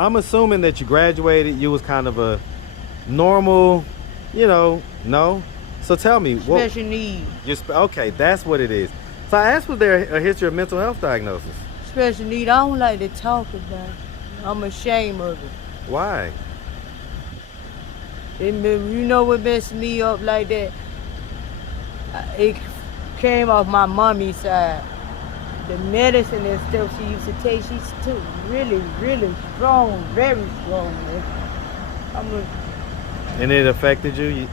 I'm assuming that you graduated. You was kind of a normal, you know, no? So tell me. Special needs. Okay, that's what it is. So I asked, was there a history of mental health diagnosis? Special need. I don't like to talk about it. I'm ashamed of it. Why? You know what messed me up like that? It came off my mommy's side. The medicine and stuff she used to take, she took really, really strong, very strong. And it affected you?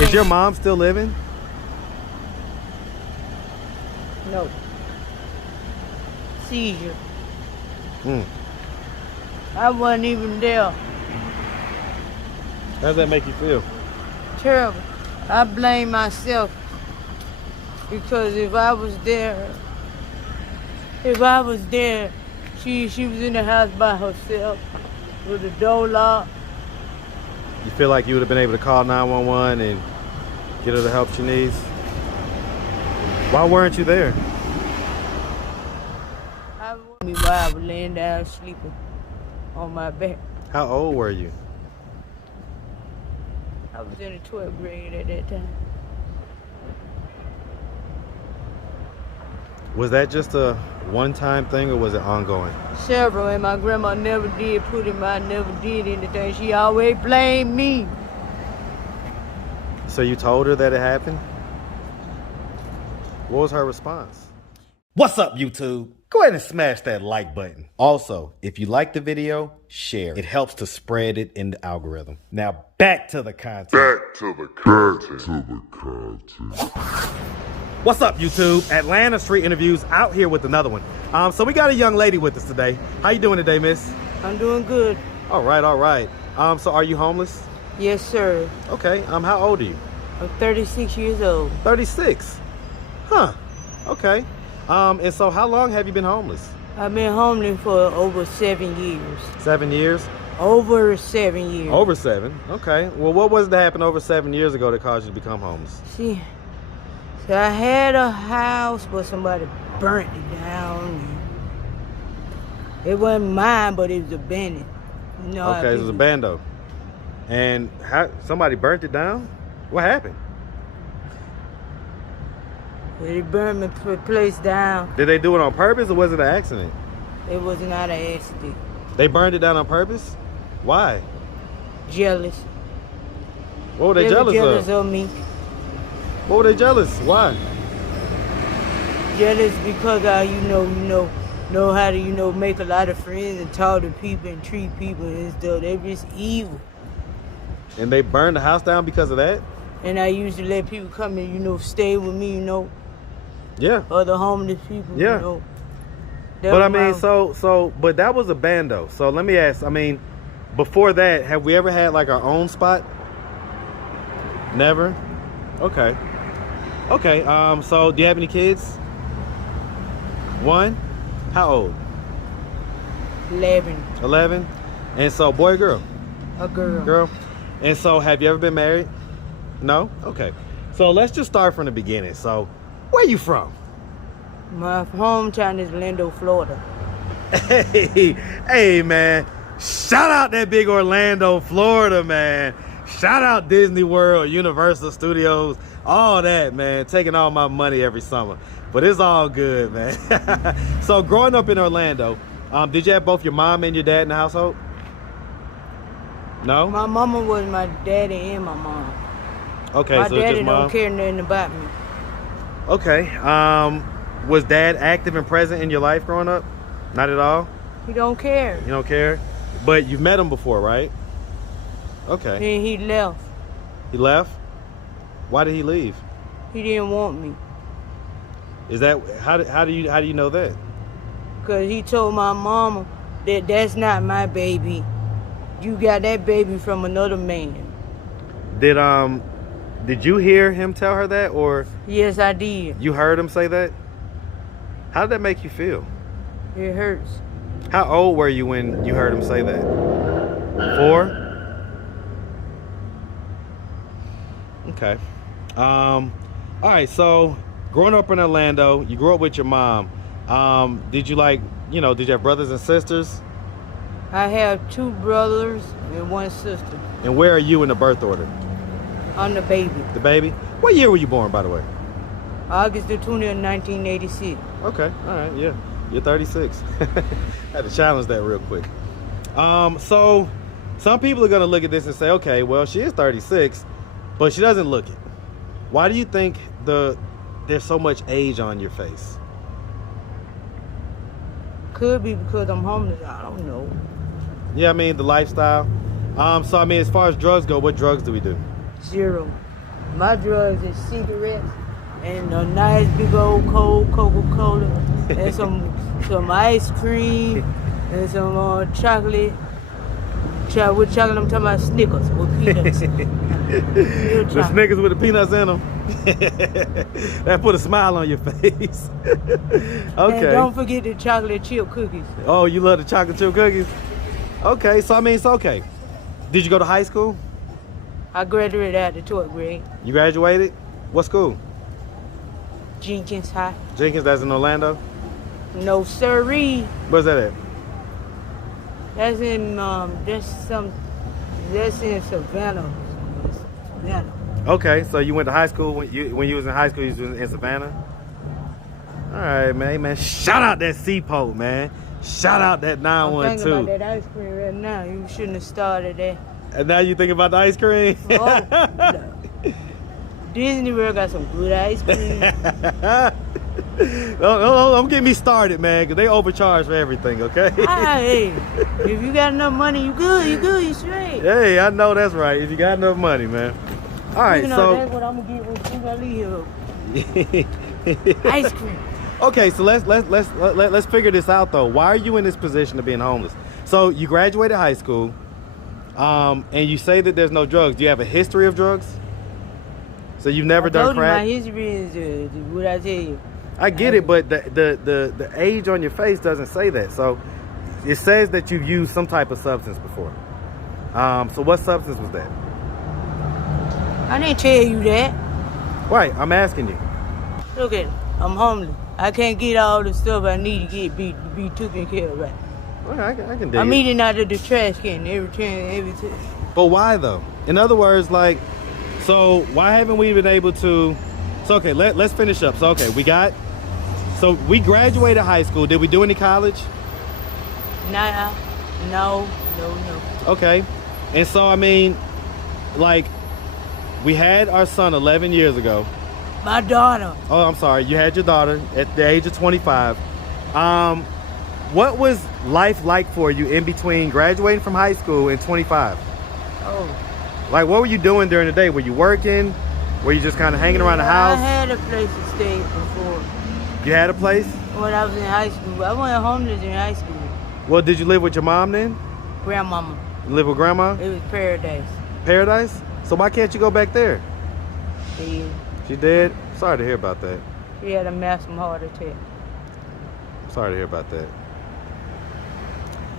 Is your mom still living? No. Seizure. I wasn't even there. How does that make you feel? Terrible. I blame myself because if I was there, she was in the house by herself with the door locked. You feel like you would have been able to call 911 and get her the help she needs? Why weren't you there? I was laying down sleeping on my back. How old were you? I was in the 12th grade at that time. Was that just a one-time thing or was it ongoing? Several, and my grandma never did never did anything. She always blamed me. So you told her that it happened? What was her response? What's up, YouTube? Go ahead and smash that like button. Also, if you like the video, share. It helps to spread it in the algorithm. Now back to the content. What's up, YouTube? Atlanta Street Interviews out here with another one. So we got a young lady with us today. How you doing today, miss? I'm doing good. All right, all right. So are you homeless? Yes, sir. Okay, how old are you? I'm 36 years old. 36? Huh, okay. And so how long have you been homeless? I've been homeless for over 7 years. 7 years? Over 7 years. Over 7, okay. Well, what was it that happened over 7 years ago that caused you to become homeless? See, so I had a house, but somebody burnt it down. It wasn't mine, but it was abandoned. You know, okay, it was abandoned. And somebody burnt it down? What happened? They burned my place down. Did they do it on purpose or was it an accident? It was not an accident. They burned it down on purpose? Why? Jealous. What were they jealous of? Jealous of me. What were they jealous? Why? Jealous because I, know how to, make a lot of friends and talk to people and treat people and stuff. They're just evil. And they burned the house down because of that? And I used to let people come and, stay with me, Yeah. Other homeless people, yeah. But I mean, but that was a bando. So let me ask, before that, have we ever had like our own spot? Never? Okay. Okay, so do you have any kids? One? How old? 11. 11? And so boy or girl? A girl. Girl? And so have you ever been married? No? Okay. So let's just start from the beginning. So where you from? My hometown is Orlando, Florida. Hey, man. Shout out that big Orlando, Florida, man. Shout out Disney World, Universal Studios, all that, man. Taking all my money every summer. But it's all good, man. So growing up in Orlando, did you have both your mom and your dad in the household? No? My mama was my daddy and my mom. Okay, my so it's just daddy mom? don't care nothing about me. Okay. Was dad active and present in your life growing up? Not at all? He don't care. You don't care? But you've met him before, right? Okay. And he left. He left? Why did he leave? He didn't want me. Is that how do you know that? Cause he told my mama that that's not my baby. You got that baby from another man. Did you hear him tell her that, or? Yes, I did. You heard him say that? How did that make you feel? It hurts. How old were you when you heard him say that? 4? Okay. All right, so growing up in Orlando, you grew up with your mom. Did you did you have brothers and sisters? I have 2 brothers and 1 sister. And where are you in the birth order? I'm the baby. The baby? What year were you born, by the way? August the 20th, 1986. Okay, all right, yeah. You're 36. Had to challenge that real quick. So some people are gonna look at this and say, okay, well, she is 36, but she doesn't look it. Why do you think there's so much age on your face? Could be because I'm homeless. I don't know. Yeah, I mean, the lifestyle. So I mean, as far as drugs go, what drugs do we do? 0. My drugs is cigarettes and a nice big old cold Coca-Cola and some ice cream and some chocolate. With chocolate, I'm talking about Snickers with peanuts. The Snickers with the peanuts in them. That put a smile on your face. Okay. And don't forget the chocolate chip cookies. Oh, you love the chocolate chip cookies? Okay, so I mean, it's okay. Did you go to high school? I graduated at the 12th grade. You graduated? What school? Jenkins High. Jenkins, that's in Orlando? No siree. Where's that at? That's in that's in Savannah. Savannah. Okay, so you went to high school when you was in high school. You was in Savannah. All right, man. Hey, man, shout out that Seapolt, man. Shout out that I'm thinking 912. about that ice cream right now. You shouldn't have started that. And now you think about the ice cream? Oh, no. Disney World got some good ice cream. Don't get me started, man, because they overcharge for everything, okay? Hey, if you got enough money, you good, you straight. Hey, I know that's right. If you got enough money, man. All right, so that's what I'm gonna get when you leave here. Ice cream. Okay, so let's figure this out though. Why are you in this position of being homeless? So you graduated high school, and you say that there's no drugs. Do you have a history of drugs? So you've never done crack? My history is what I tell you. I get it, but the age on your face doesn't say that. So it says that you've used some type of substance before. So what substance was that? I didn't tell you that. Right, I'm asking you. Look at it. I'm homeless. I can't get all the stuff I need to be taken care of. Right. Well, I can dig I'm it. eating out of the trash can every time. But why though? In other words, like, so why haven't we been able to? So okay, let's finish up. So okay, so we graduated high school. Did we do any college? Nah, no. Okay, and so I mean, like, we had our son 11 years ago. My daughter. Oh, I'm sorry. You had your daughter at the age of 25. What was life like for you in between graduating from high school and 25? Oh. Like, what were you doing during the day? Were you working? Were you just kind of hanging around the house? I had a place to stay before. You had a place? When I was in high school. I went homeless in high school. Well, did you live with your mom then? Grandmama. You live with grandma? It was paradise. Paradise? So why can't you go back there? Yeah. She did? Sorry to hear about that. She had a massive heart attack. Sorry to hear about that.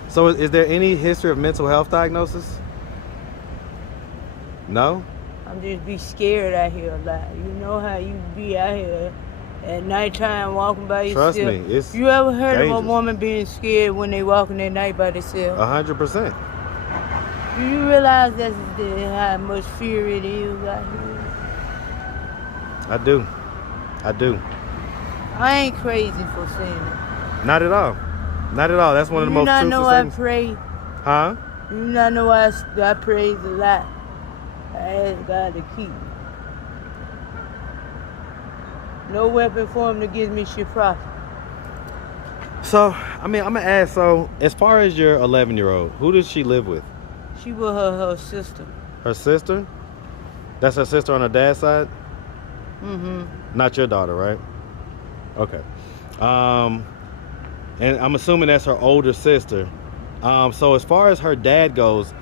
So is there any history of mental health diagnosis? No? I'm just be scared out here a lot. You know how you be out here at nighttime walking by yourself. Trust me, it's You ever heard dangerous. of a woman being scared when they walking at night by themselves? 100%. Do you realize how much fear it is out here? I do. I ain't crazy for saying it. Not at all. Not at all. That's one of the most truthful You not know I things. pray. Huh? You not know I praise a lot. I ask God to keep me. No weapon formed against me should prosper. So, I mean, I'm going to ask, so as far as your 11-year-old, who does she live with? She with her sister. Her sister? That's her sister on her dad's side? Mm-hmm. Not your daughter, right? Okay. And I'm assuming that's her older sister. So as far as her dad goes,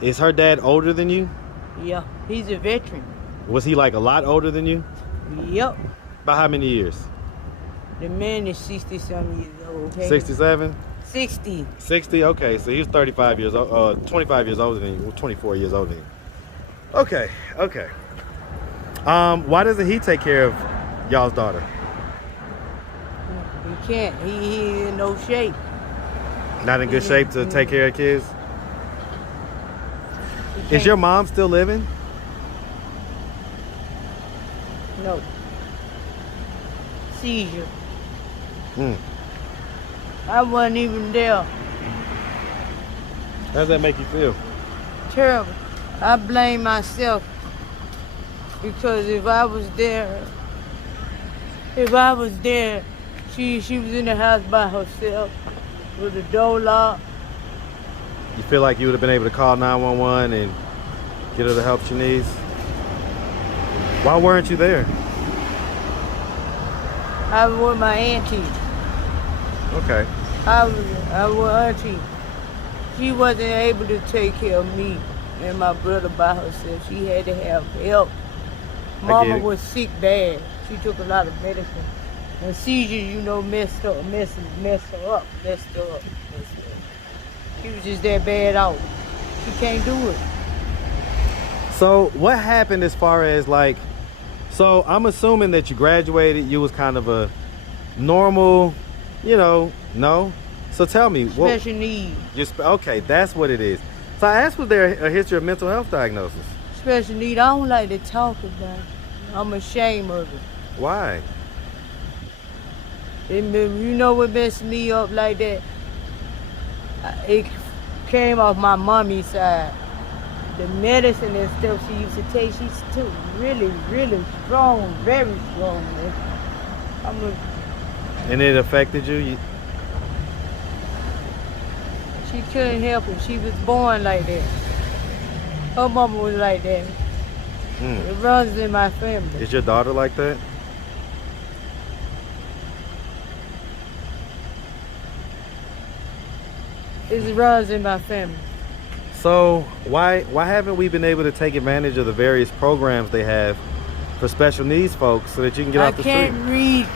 is her dad older than you? Yeah, he's a veteran. Was he like a lot older than you? Yep. By how many years? The man is 60-something years old. Okay? 67? 60. 60? Okay, so he's 35 years old, 25 years older than you, 24 years older than you. Okay. Why doesn't he take care of y'all's daughter? He can't. He in no shape. Not in good shape to take care of kids? You Is your can't- mom still living? No. Seizure. Mm. I wasn't even there. How does that make you feel? Terrible. I blame myself because if I was there, she was in the house by herself with the door locked. You feel like you would have been able to call 911 and get her the help she needs? Why weren't you there? I was with my auntie. Okay. I was auntie. She wasn't able to take care of me and my brother by herself. She had to have help. Mama it. was sick bad. She took a lot of medicine. And seizures, messed her up. She was just that bad out. She can't do it. So what happened as far as like, so I'm assuming that you graduated, you was kind of a normal, no? So tell me. Special needs. Okay, that's what it is. So I asked, was there a history of mental health diagnosis? Special need. I don't like to talk about it. I'm ashamed of it. Why? You know what messed me up like that? It came off my mommy's side. The medicine and stuff she used to take, she's too really, really strong, very strong. And it affected you? She couldn't help it. She was born like that. Her mama was like that. It runs in my family. Is your daughter like that? It runs in my family. So why haven't we been able to take advantage of the various programs they have for special needs folks so that you can get off the street? I can't read.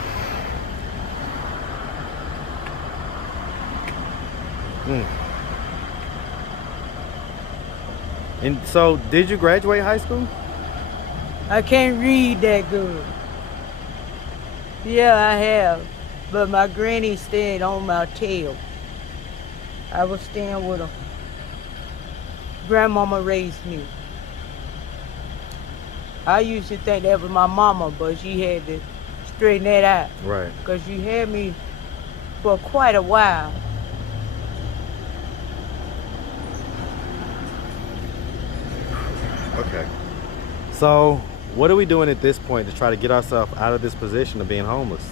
And so, did you graduate high school? I can't read that good. Yeah, I have. But my granny stayed on my tail. I was staying with her. Grandmama raised me. I used to think that was my mama, but she had to straighten that out. Right. Because she had me for quite a while. Okay. So, what are we doing at this point to try to get ourselves out of this position of being homeless?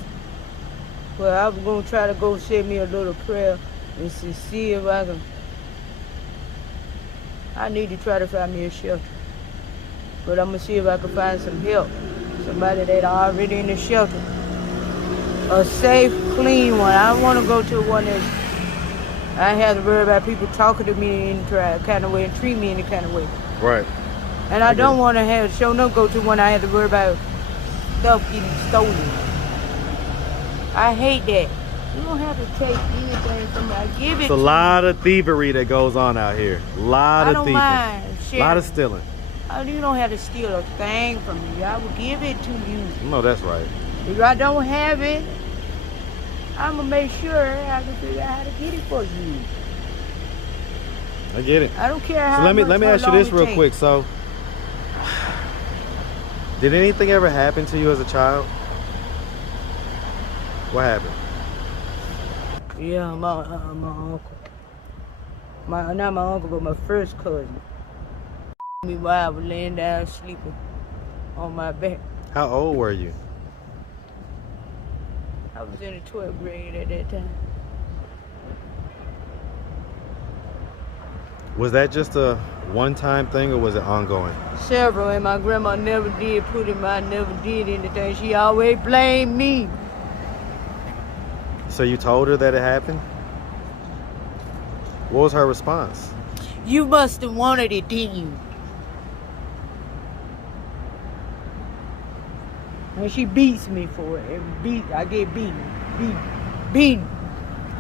Well, I was going to try to go say me a little prayer and see if I can. I need to try to find me a shelter. But I'm going to see if I can find some help. Somebody that already in the shelter. A safe, clean one. I don't want to go to one that I have to worry about people talking to me in a kind of way and treat me in a kind of way. Right. And I don't want to have show no go to one I have to worry about stuff getting stolen. I hate that. You don't have to take anything from me. I give it It's a lot of thievery that goes on out here. A lot I of don't thieving. mind A sharing. lot of stealing. You don't have to steal a thing from me. I will give it to you. No, that's right. If I don't have it, I'm going to make sure I can figure out how to get it for you. I get it. I don't care how So let me ask you this real take. quick. So, did anything ever happen to you as a child? What happened? Yeah, my uncle. Not my uncle, but my first cousin. Me while I was laying down sleeping on my back. How old were you? I was in the 12th grade at that time. Was that just a one-time thing or was it ongoing? Several, and my grandma never did never did anything. She always blamed me. So you told her that it happened? What was her response? You must have wanted it, didn't you? And she beats me for it. I get beaten.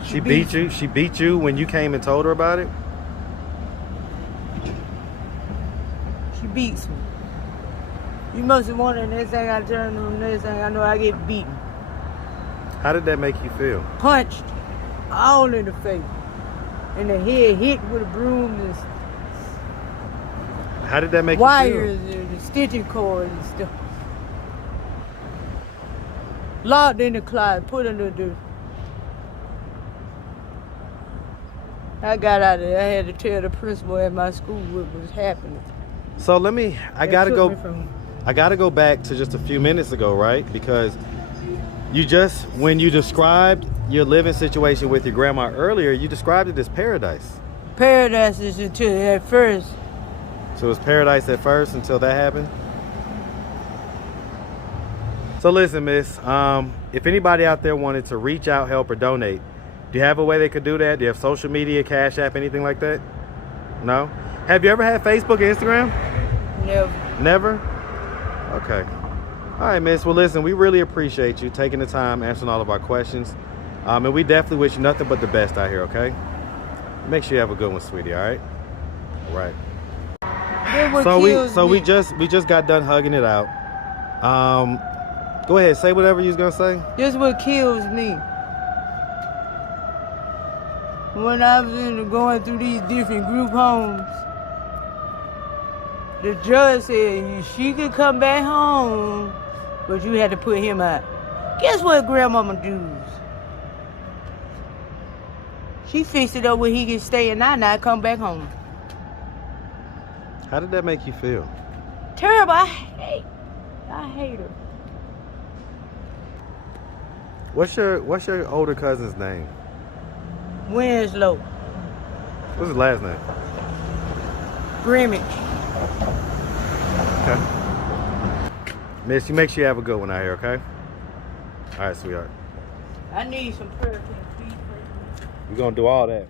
She beat you? She beat you when you came and told her about it? She beats me. You must have wanted it. Next thing I turn on, next thing I know, I get beaten. How did that make you feel? Punched all in the face. in the head, hit with a broom and How did that make wires you feel? and the stitching cord and stuff. Locked in the closet, put under the. I got out of there. I had to tell the principal at my school what was happening. So I gotta That took me I gotta go back to just a few minutes ago, right? Because when you described your living situation with your grandma earlier, you described it as paradise. Paradise is until at first. So it was paradise at first until that happened? So listen, miss, if anybody out there wanted to reach out, help, or donate, do you have a way they could do that? Do you have social media, Cash App, anything like that? No? Have you ever had Facebook and Instagram? Never. Never? Okay. All right, miss. Well, listen, we really appreciate you taking the time, answering all of our questions. And we definitely wish you nothing but the best out here, okay? Make sure you have a good one, sweetie, all right? All right. We just got done hugging it out. Go ahead, say whatever you was gonna say. This is what kills me. When I was going through these different group homes, the judge said she could come back home, but you had to put him out. Guess what grandmama does? She fixed it up where he can stay and not come back home. How did that make you feel? Terrible. I hate her. What's your older cousin's name? Winslow. What's his last name? Grimmage. Okay. Miss, you make sure you have a good one out here, okay? All right, sweetheart. I need some prayer. We're gonna do all that.